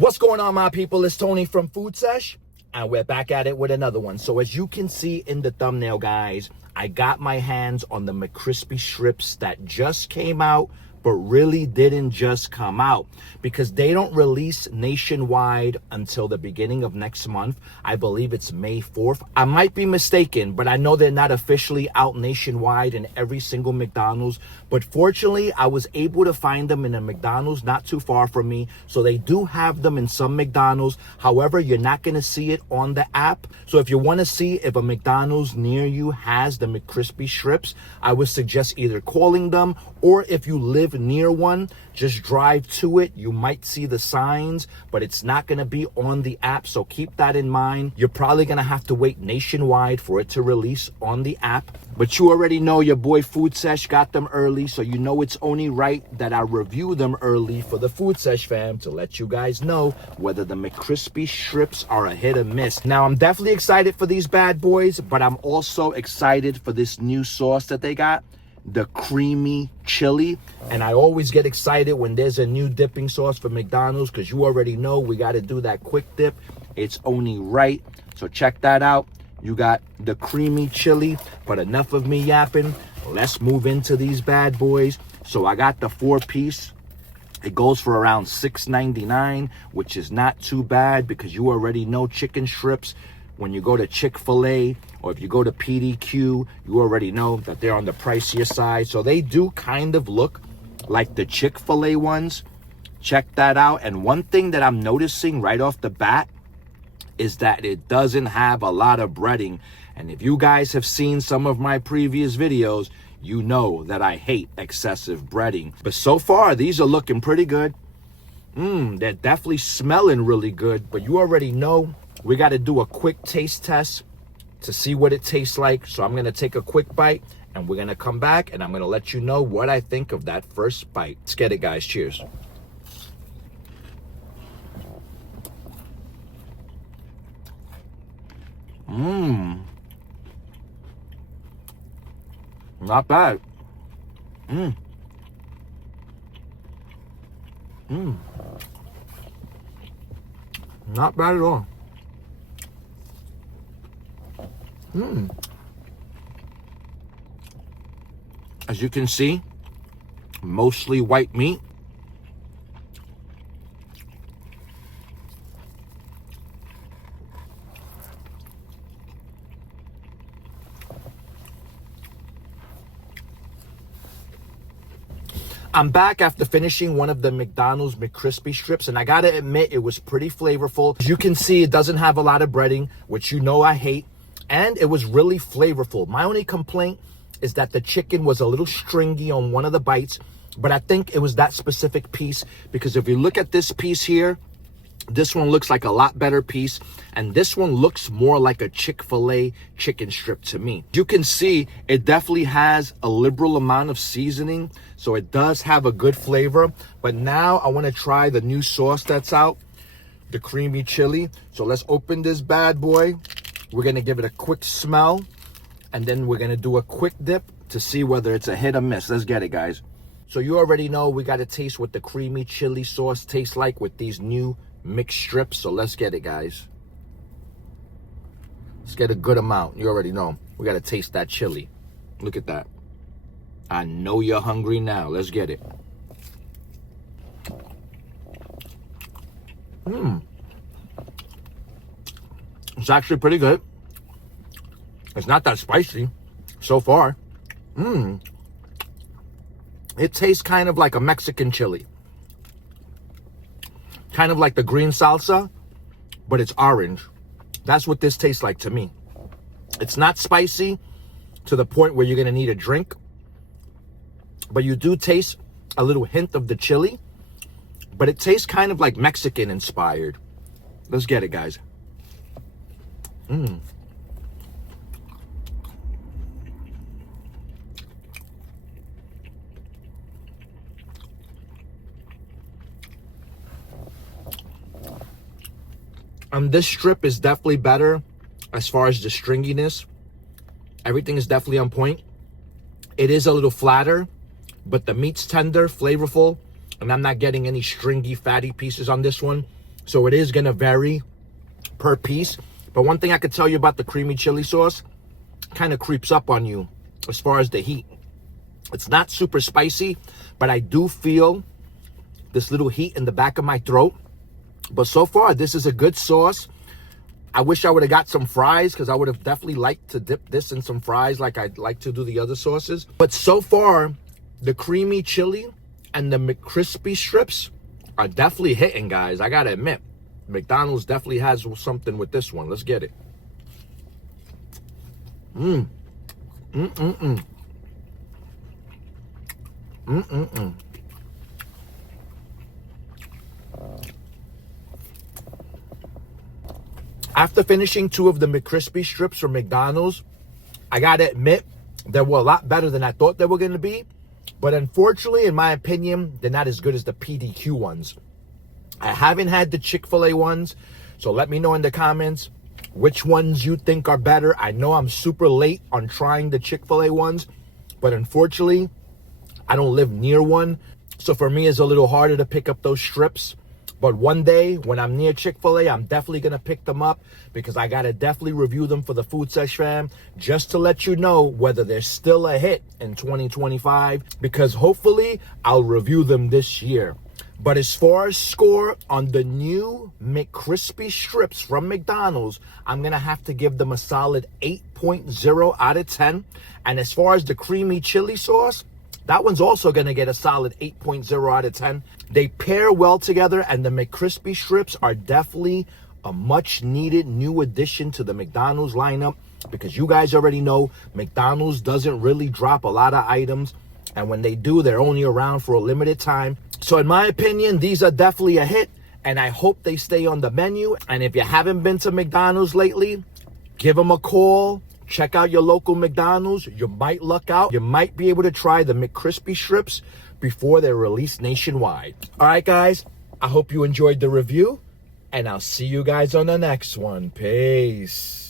What's going on, my people? It's Tony from Food Sesh, and we're back at it with another one. So as you can see in the thumbnail, guys, I got my hands on the McCrispy Strips that just came out, but really didn't just come out because they don't release nationwide until the beginning of next month. I believe it's May 4th. I might be mistaken, but I know they're not officially out nationwide in every single McDonald's. But fortunately, I was able to find them in a McDonald's not too far from me. So they do have them in some McDonald's. However, you're not going to see it on the app. So if you want to see if a McDonald's near you has the McCrispy Strips, I would suggest either calling them, or if you live near one, just drive to it. You might see the signs, but it's not going to be on the app. So keep that in mind. You're probably going to have to wait nationwide for it to release on the app. But you already know your boy Food Sesh got them early, so you know it's only right that I review them early for the Food Sesh fam to let you guys know whether the McCrispy Strips are a hit or miss. Now, I'm definitely excited for these bad boys, but I'm also excited for this new sauce that they got, the creamy chili. And I always get excited when there's a new dipping sauce for McDonald's because you already know we got to do that quick dip. It's only right. So check that out. You got the creamy chili, but enough of me yapping. Let's move into these bad boys. So I got the 4-piece. It goes for around $6.99, which is not too bad because you already know chicken strips. When you go to Chick-fil-A or if you go to PDQ, you already know that they're on the pricier side. So they do kind of look like the Chick-fil-A ones. Check that out. And one thing that I'm noticing right off the bat is that it doesn't have a lot of breading. And if you guys have seen some of my previous videos, you know that I hate excessive breading. But so far, these are looking pretty good. They're definitely smelling really good. But you already know we got to do a quick taste test to see what it tastes like. So I'm going to take a quick bite and we're going to come back and I'm going to let you know what I think of that first bite. Let's get it, guys. Cheers. Not bad. Not bad at all. As you can see, mostly white meat. I'm back after finishing one of the McDonald's McCrispy Strips, and I gotta admit, it was pretty flavorful. As you can see, it doesn't have a lot of breading, which you know I hate, and it was really flavorful. My only complaint is that the chicken was a little stringy on one of the bites, but I think it was that specific piece, because if you look at this piece here, this one looks like a lot better piece, and this one looks more like a Chick-fil-A chicken strip to me. You can see it definitely has a liberal amount of seasoning, so it does have a good flavor. But now I want to try the new sauce that's out, the creamy chili. So let's open this bad boy. We're going to give it a quick smell, and then we're going to do a quick dip to see whether it's a hit or miss. Let's get it, guys. So you already know we got to taste what the creamy chili sauce tastes like with these new mixed strips. So let's get it, guys. Let's get a good amount. You already know we got to taste that chili. Look at that. I know you're hungry now. Let's get it. It's actually pretty good. It's not that spicy so far. It tastes kind of like a Mexican chili. Kind of like the green salsa, but it's orange. That's what this tastes like to me. It's not spicy to the point where you're going to need a drink, but you do taste a little hint of the chili, but it tastes kind of like Mexican inspired. Let's get it, guys. This strip is definitely better as far as the stringiness. Everything is definitely on point. It is a little flatter, but the meat's tender, flavorful, and I'm not getting any stringy, fatty pieces on this one. So it is gonna vary per piece. But one thing I could tell you about the creamy chili sauce, kind of creeps up on you as far as the heat. It's not super spicy, but I do feel this little heat in the back of my throat. But so far, this is a good sauce. I wish I would have got some fries, because I would have definitely liked to dip this in some fries like I'd like to do the other sauces. But so far, the creamy chili and the McCrispy strips are definitely hitting, guys. I gotta admit, McDonald's definitely has something with this one. Let's get it. After finishing 2 of the McCrispy strips from McDonald's, I gotta admit, they were a lot better than I thought they were gonna be. But unfortunately, in my opinion, they're not as good as the PDQ ones. I haven't had the Chick-fil-A ones, so let me know in the comments which ones you think are better. I know I'm super late on trying the Chick-fil-A ones, but unfortunately, I don't live near one. So for me, it's a little harder to pick up those strips. But one day, when I'm near Chick-fil-A, I'm definitely going to pick them up, because I got to definitely review them for the Food Sesh fam, just to let you know whether they're still a hit in 2025, because hopefully I'll review them this year. But as far as score on the new McCrispy strips from McDonald's, I'm going to have to give them a solid 8.0 out of 10. And as far as the creamy chili sauce, that one's also going to get a solid 8.0 out of 10. They pair well together, and the McCrispy strips are definitely a much needed new addition to the McDonald's lineup, because you guys already know McDonald's doesn't really drop a lot of items, and when they do, they're only around for a limited time. So in my opinion, these are definitely a hit, and I hope they stay on the menu. And if you haven't been to McDonald's lately, give them a call. Check out your local McDonald's. You might luck out. You might be able to try the McCrispy strips before they're released nationwide. All right, guys, I hope you enjoyed the review, and I'll see you guys on the next one. Peace.